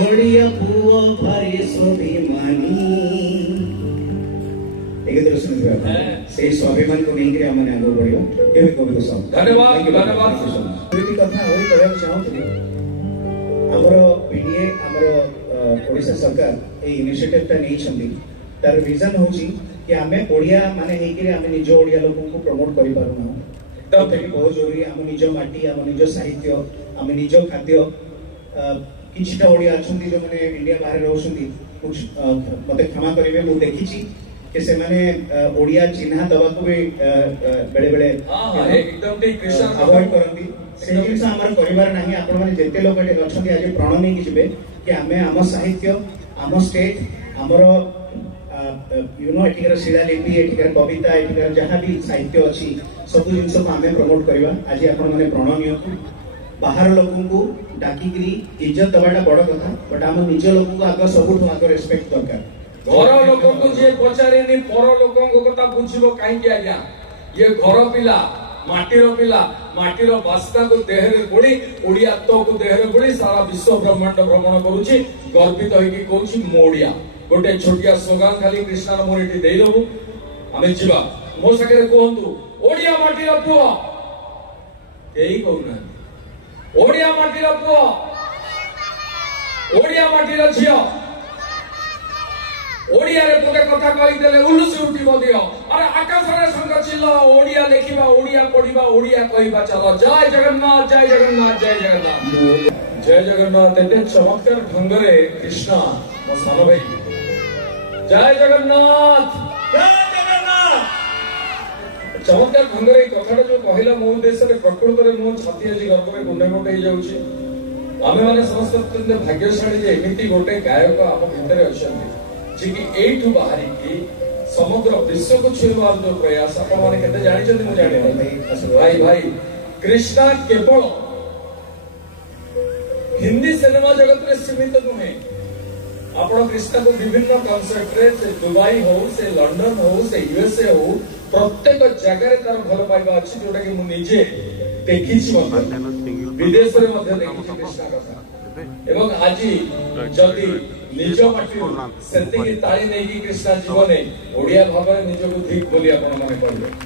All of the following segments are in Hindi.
ओडिया पुओ भारी स्वाभिमानी एक दर्शन हुआ से स्वाभिमान को नहीं हम आगे बढ़ियो ये भी कवि को धन्यवाद धन्यवाद दुईटी कथा होई कहब चाहूतली हमर पीडीए हमर ओडिशा सरकार ए इनिशिएटिव ता नहीं छंदी तार रीजन होची कि हमें ओडिया माने हे कि हमें निज ओडिया लोगों को प्रमोट करि पारु ना तब तक बहुत जरूरी हम निज माटी हम निज साहित्य हम निज खाद्य किछटा ओडिया अछंती जो माने इंडिया बाहर रहउछंती कुछ मते क्षमा करिवे मु देखिछि कि से माने ओडिया चिन्हा दबा को भी बेले बेले एकदम ठीक कृष्ण अवॉइड करंती से जिंस हमर परिवार नाही आपण माने जेते लोक एटे अछंती आज प्रण नै कि जिवे कि हमें हम साहित्य हम स्टेट हमर यू नो एटिकर शिलालिपि एटिकर कविता एटिकर जहां भी साहित्य अछि सब जिंस को हमें प्रमोट करबा आज आपण माने प्रण नियतु बाहर लोगों को डाकिकरी इज्जत दबाटा बड़ कथा बट हम निज लोगों को आगे सबुठ आगे रेस्पेक्ट दरकार घर लोगों को जे पचारेनी पर लोगों को कथा बुझिबो काई कि आज्ञा ये घर पिला माटीर बास्ता को देहरे बोली ओडिया तो को देहरे बोली सारा विश्व ब्रह्मांड भ्रमण करूची गर्वित होई कि कहूची मोडिया गोटे छोटिया स्लोगान खाली कृष्णा मोरिटी देई दबु हमें जीवा मो सके कहंतु ओडिया माटीर पुओ एई कहूना ओडिया माटीर पुओ ओडिया माटीर झियो ओडिया रे तोके कथा कहि देले उलुसी उठी बदियो अरे आकाश रे संग चिल्लो ओडिया लेखिबा ओडिया पढिबा ओडिया कहिबा चलो जय जगन्नाथ जय जगन्नाथ जय जगन्नाथ जय जगन्नाथ एते चमत्कार ढंग रे कृष्ण मो सानो भाई जय जगन्नाथ चमत्कार ढंग रे कथाटा जो कहिला मो देश रे प्रकृति रे मो छाती आज गर्भ रे गुंडे गुंडे हे जाउची आमे माने समस्त भाग्यशाली जे एमिति गोटे गायक हम भितरे अछंती जी एठू बाहरी की समग्र विश्व को छुईबार जो प्रयास आपण माने केते जानि छथि मु जानि भाई भाई कृष्णा केवल हिंदी सिनेमा जगत रे सीमित नुहे आपण कृष्णा को विभिन्न कॉन्सर्ट रे से दुबई हो से लंदन हो से यूएसए हो प्रत्येक जगह रे तार भल पाइबा अछि जोटा कि मु निजे देखिछि विदेश रे मध्ये देखिछि कृष्णा कथा एवं आज जदि निज माटी सेति ताली नै कि कृष्णा जीवने ओडिया भाबरे निज को ठीक बोली आपण माने कहले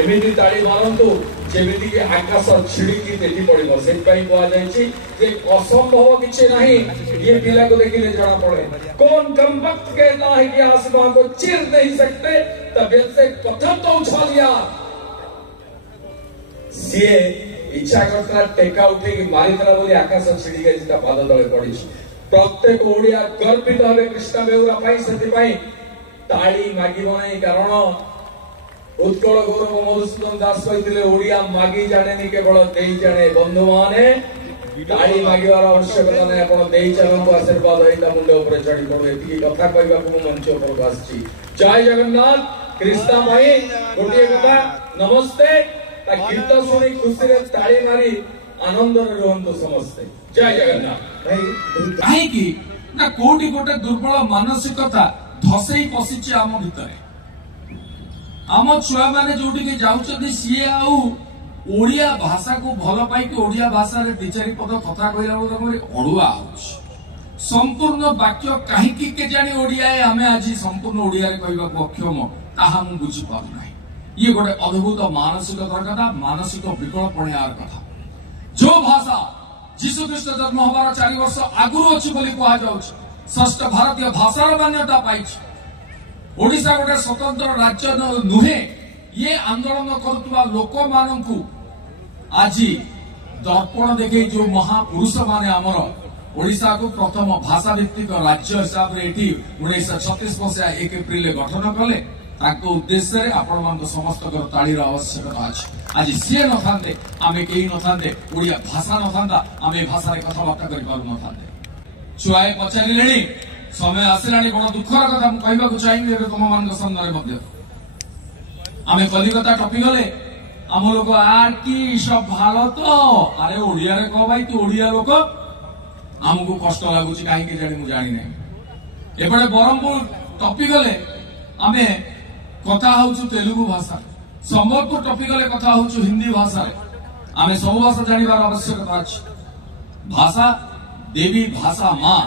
एमिति ताली मारंतु जेमिति कि आकाश छिड़की तेटी पड़िबो से पई कोआ जाय छी जे असंभव किछ नाही ये पिला को देखिले जणा पड़े कौन कम वक्त कहता है कि आसमां को चीर नहीं सकते तबीयत से पत्थर तो उछाल लिया से इच्छा करता टेका उठे कि मारी तरह बोली आकाश छिड़ी गई इसका पाद तले पड़ी प्रत्येक ओडिया गर्वित भावे कृष्ण बेउरा पाई सेति पाई ताली मागिबो नै कारण उत्कल गौरव मधुसूदन दास कहते ओडिया मागी जाने नहीं केवल देई जाने बंधु माने ताली मागिबार आवश्यकता नै आपण देई चलंतु आशीर्वाद होइता मुंडे ऊपर चढ़ी पड़ो एति कथा कहबा को मंच ऊपर आछि जय जगन्नाथ कृष्णा भाई गोटिए कथा नमस्ते ता गीत सुनी खुशी रे ताली मारी आनंद रे रहंतु समस्ते जय जगन्नाथ भाई काहे कि ना कोटी गोटे दुर्बल मानसिकता धसई पसिछि आम भितरे आम छुआ माने जोटी के जाउछथि सिए आउ ओडिया भाषा को भल पाई कि ओडिया भाषा रे दिचारी पद कथा कहला बेला मोर अडुआ होछ संपूर्ण वाक्य काहे कि के जानी ओडिया हमें आज संपूर्ण ओडिया रे कहबा को अक्षम ताहा मु बुझी पाउ नाही ये गोटे अद्भुत मानसिकतार कथा मानसिक विकल्पण यार कथा जो भाषा जीशु ख्रीष्ट जन्म हबार 4 वर्ष आगुरु अछि बोली कहा जाउछ षष्ठ भारतीय भाषार मान्यता पाइछ ओडिशा गोटे स्वतंत्र राज्य नुहे ये आंदोलन करुवा लोक मानू आज दर्पण देखे जो महापुरुष माने आमर ओडिशा को प्रथम भाषा भित्तिक राज्य हिसाब रे एठी 1936 मसिया 1 एप्रिल गठन कले ताको उद्देश्य रे आपण मान समस्त तालीर आवश्यकता अछि आज सी न थांते आमे केही न थांते ओडिया भाषा न थांता आमे भाषा रे कथाबार्ता करि पारु न थांते छुआए पचारिलेणी समय आसिलाणी बड़ दुखर कथा मु कहबा को चाहिबी एबे तुम मान सामने मध्य आमे कलिकता टपी गले आम लोक आर की सब भारत अरे ओडिया रे कह भाई तू ओडिया लोक हमको कष्ट लागुची काहे के जानि मु जानि नै एबडे बरमपुर टपी गले आमे कथा होछु तेलुगु भाषा संबलपुर टपी गले कथा हिंदी भाषा आमे सब भाषा जानिबार आवश्यकता अछि भाषा देवी भाषा माँ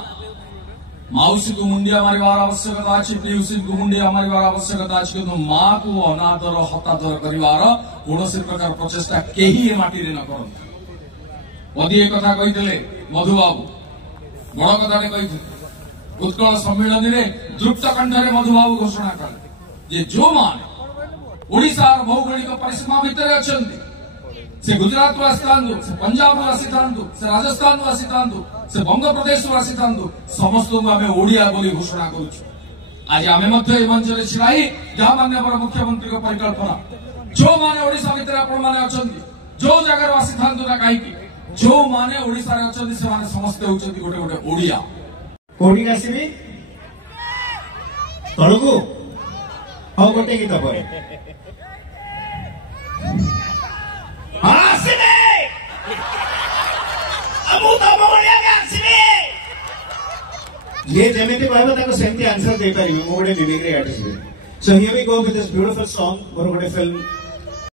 माउसी को मुंडिया मारिबार आवश्यकता अछि, पिउसी को मुंडिया मारिबार आवश्यकता अछि, किंतु माँ को अनादर हतादर करिवार कौनसी प्रकार प्रचेष्टा केही ए माटी रे न करन। मोदी एक कथा कहिथिले मधुबाबू बड़ कथाटे कहिथिले उत्कल सम्मेलन रे द्रुप्त कंठरे मधुबाबू घोषणा कले जे जो माने ओडिशार भौगोलिक परिसीमा भितर अछंती, से गुजरात रु आसितांतु, से पंजाब रु आसितांतु, से राजस्थान रु आसितांतु, से बंग प्रदेश रु आसितांतु, समस्त आमे ओडिया बोली घोषणा करूछु। आज आमे मध्य ए मंच रे छिराई जहा माननीय मुख्यमंत्री को परिकल्पना जो माने ओडिशा भितर आपण माने अछंती, जो जगह रु आसितांतु ना काई की जो माने ओडिशा रे अछंती से माने समस्त होचंती गोटे गोटे ओडिया। कोडी आसीबी तळगु हाउ गोटे गीत परे आसीबे अमु तो मोडिया के आसीबे ये जेमिति कहबा ताको सेमति आंसर दे परिबे मोडे mimicry artist. So here we go with this beautiful song मोर गोटे फिल्म